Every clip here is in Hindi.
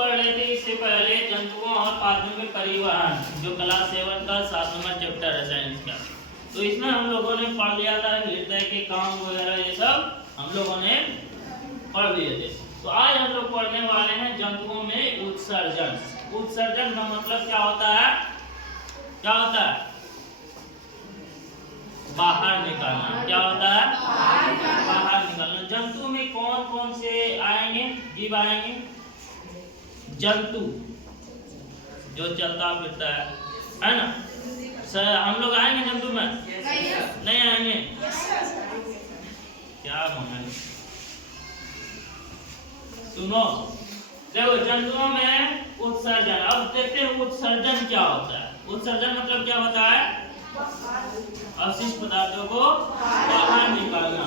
पढ़ लेते इससे पहले जंतुओं और पादपों के परिवहन, जो क्लास 7 का 7 नंबर चैप्टर है साइंस का। तो इसमें हम लोगों ने पढ़ लिया था हृदय के काम वगैरह, ये सब हम लोगों ने पढ़ लिए थे। तो आज हम लोग पढ़ने वाले हैं जंतुओं में उत्सर्जन। उत्सर्जन का मतलब क्या होता है? क्या होता है? बाहर निकालना। क्या होता है? बाहर निकालना। जंतु में कौन कौन से आएंगे? जीव आएंगे। जंतु जो चलता फिरता है ना? हम लोग आएंगे जंतु में? नहीं आएंगे। क्या मांगे? सुनो, देखो जंतुओं में उत्सर्जन। अब देखते हैं उत्सर्जन क्या होता है। उत्सर्जन मतलब क्या होता है? अवशिष्ट पदार्थों को बाहर निकालना।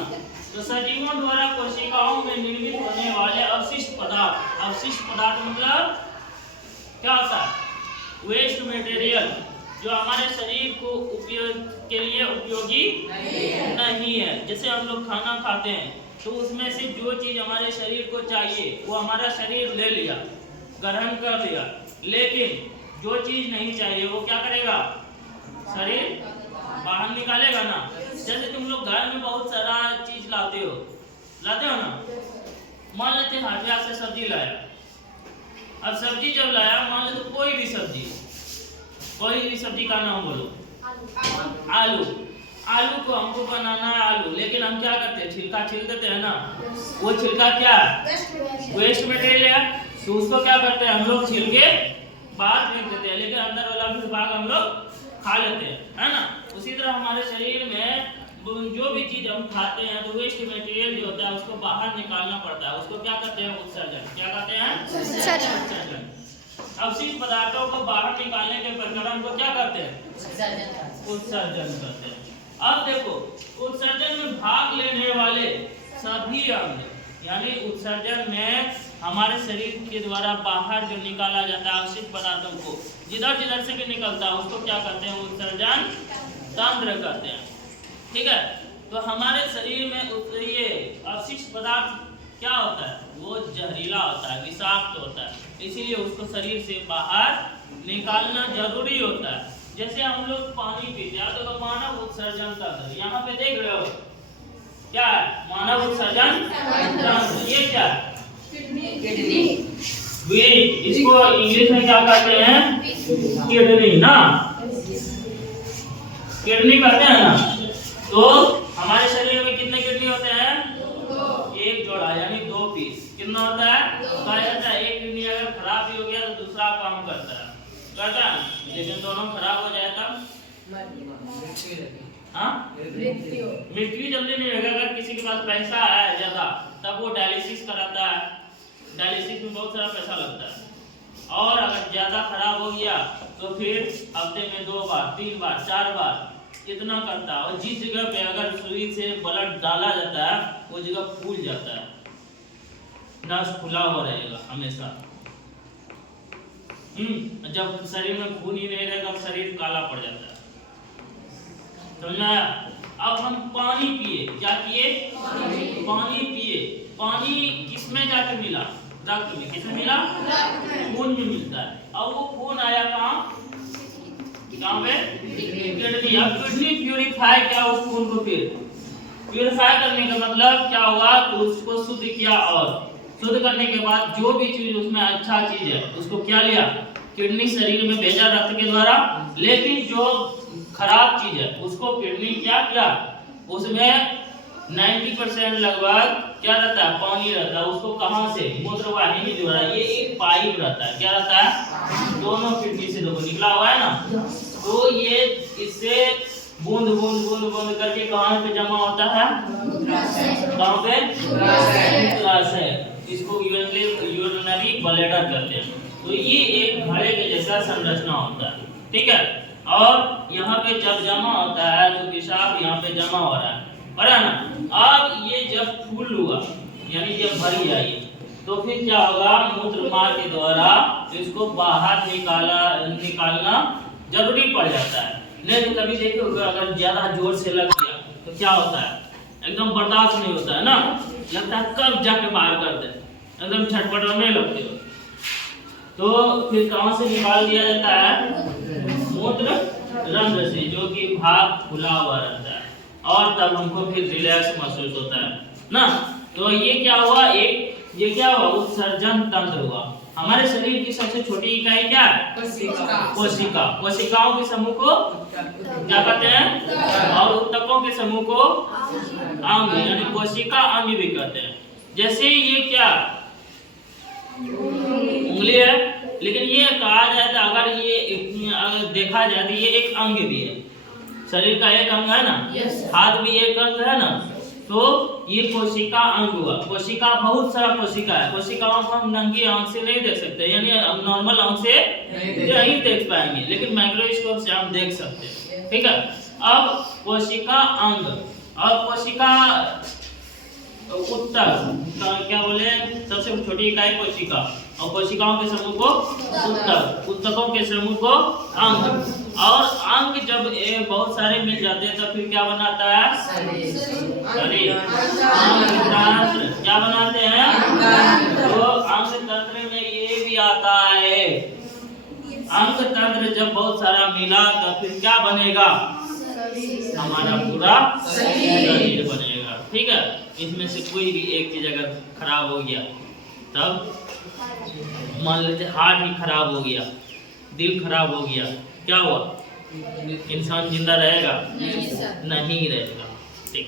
तो सजीवों द्वारा कोशिकाओं में निर्मित होने वाले अवशिष्ट पदार्थ। अवशिष्ट पदार्थ मतलब क्या होता है? वेस्ट मटेरियल, जो हमारे शरीर को उपयोग के लिए उपयोगी नहीं है। जैसे हम लोग खाना खाते हैं तो उसमें से जो चीज हमारे शरीर को चाहिए वो हमारा शरीर ले लिया, ग्रहण कर लिया, लेकिन जो चीज नहीं चाहिए वो क्या करेगा? शरीर बाहर निकालेगा ना। जैसे तुम लोग घर में बहुत सारा चीज लाते हो ना। मान लेते हैं हाट से सब्जी लाया। अब सब्जी जब लाया, मान लेते कोई भी सब्जी का नाम बोलो। आलू। आलू को हमको बनाना है आलू, लेकिन हम क्या करते हैं? छिलका छील देते हैं ना। वो छिलका क्या है? वेस्ट मटेरियल है। तो उसको क्या करते हैं हम लोग? छील के बाहर फेंक देते हैं, लेकिन अंदर वाला भी भाग हम लोग खा लेते हैं, है ना। उसी तरह हमारे शरीर में जो भी चीज हम खाते हैं तो वेस्ट मटेरियल जो होता है उसको बाहर निकालना पड़ता है। उसको क्या कहते हैं? उत्सर्जन। क्या कहते हैं? उत्सर्जन। अवशिष्ट पदार्थों को बाहर निकालने के प्रक्रिया को क्या कहते हैं? उत्सर्जन कहते हैं। अब देखो, उत्सर्जन में भाग लेने वाले सभी अंग, यानी उत्सर्जन में हमारे शरीर के द्वारा बाहर जो निकाला जाता है अवशिष्ट पदार्थों को, जिधर से भी निकलता है उसको क्या कहते हैं? उत्सर्जन तंत्र कहते हैं। ठीक है। तो हमारे शरीर में ये अवशिष्ट पदार्थ क्या होता है? वो जहरीला होता है, विषाक्त होता है, इसीलिए उसको शरीर से बाहर निकालना जरूरी होता है। जैसे हम लोग पानी पीते हैं तो मानव उत्सर्जन तंत्र, यहाँ पे देख रहे हो क्या है? मानव उत्सर्जन तंत्र। ये क्या है? किडनी। इसको इंग्लिश में क्या कहते हैं? किडनी ना। किडनी कहते हैं ना। तो हमारे शरीर में कितने किडनी होते हैं? एक जोड़ा, यानी 2 पीस। कितना होता है? कहा जाता है एक किडनी अगर खराब भी हो गया तो दूसरा काम करता है, लेकिन दोनों खराब हो जाए तब मृत्यु जल्दी नहीं होगा। अगर किसी के पास पैसा है ज्यादा तब वो डायलिसिस कराता है। डायलिसिस में बहुत सारा पैसा लगता है। और अगर ज्यादा खराब हो गया तो फिर हफ्ते में 2 बार 3 बार 4 बार इतना करता है। और जिस जगह पे अगर सुई से ब्लड डाला जाता है वो जगह फूल जाता है, नस खुला हुआ रहेगा हमेशा। जब शरीर में खून ही नहीं रहेगा शरीर काला पड़ जाता है। समझना? अब हम पानी पिए। क्या पिए? पानी पिए। पानी किसमें जाके मिला? रक्त में। किसमें मिला? खून में मिलता है। अब वो खून आया कहाँ पे? किडनी। अब किडनी प्यूरिफाई किया उस खून को। फिर प्यूरिफाई करने का मतलब क्या हुआ? तो उसको शुद्ध किया, और शुद्ध करने के बाद जो भी चीज उसमें अच्छा चीज है उसको क्या लिया? किडनी शरीर में भेजा रक्त के द्वारा। लेकिन जो खराब चीज है उसको किडनी क्या किया? उसमें 90% लगभग क्या रहता है? पानी रहता है। उसको कहां से? मूत्रवाहिनी द्वारा। ये एक पाइप रहता है। क्या रहता है? दोनों किडनी से देखो निकला हुआ है ना। तो ये इससे बूंद बूंद बूंद बूंद करके कहां पे जमा होता है? कहां पे? मूत्राशय। इसको यूरिनरी ब्लैडर कहते हैं। तो ये एक घड़े के जैसा संरचना होता है। ठीक है। और यहाँ पे जब जमा होता है तो पेशाब यहाँ पे जमा हो रहा है ना। अब ये जब फूल हुआ यानी जब भरी जाएगी तो फिर क्या होगा? मूत्र मार्ग के द्वारा इसको बाहर निकालना जरूरी पड़ जाता है। नहीं तो कभी देखो अगर ज्यादा जोर से लग गया तो क्या होता है? एकदम बर्दाश्त नहीं होता है ना, लगता है कब जाके बाहर कर दे, एकदम छटपटाने लगते हो। तो फिर कहाँ से निकाल दिया जाता है? मूत्र रंध्र से, जो कि भाग खुला हुआ रहता है, और तब हमको फिर रिलैक्स महसूस होता है ना। तो ये क्या हुआ, ये क्या हुआ, उत्सर्जन तंत्र हुआ। हमारे शरीर की सबसे छोटी इकाई क्या है? कोशिका। कोशिकाओं के समूह को क्या कहते हैं? और ऊतकों के समूह को अंग, यानी कोशिका अंग भी कहते हैं। जैसे ये क्या उंगली है, लेकिन ये कहा जाता है, अगर देखा जाए तो ये एक अंग भी है, शरीर का एक अंग है ना। हाथ भी एक अंग है ना। तो ये कोशिका अंग हुआ। कोशिका, बहुत सारा कोशिका है। कोशिकाओं को हम नंगी आंख से नहीं देख सकते, यानी हम नॉर्मल आंख से नहीं देख पाएंगे, लेकिन माइक्रोस्कोप से हम देख सकते हैं, ठीक है। अब कोशिका अंग और कोशिका ऊतक, क्या बोले, सबसे छोटी इकाई कोशिका, और कोशिकाओं के समूह को ऊतक, ऊतकों के समूह को अंग। और अंग जब बहुत सारे मिल जाते हैं तो फिर क्या बनाता है? शरीर। अंग तंत्र क्या बनाते हैं? तो अंग तंत्र में ये भी आता है। अंग तंत्र जब बहुत सारा मिला तो फिर क्या बनेगा? हमारा पूरा शरीर बनेगा, ठीक है। इसमें से कोई भी एक चीज अगर खराब हो गया, तब मान लीजिए हार्ट ही खराब हो गया, दिल खराब हो गया, क्या हुआ? इंसान जिंदा रहेगा? नहीं रहेगा, ठीक।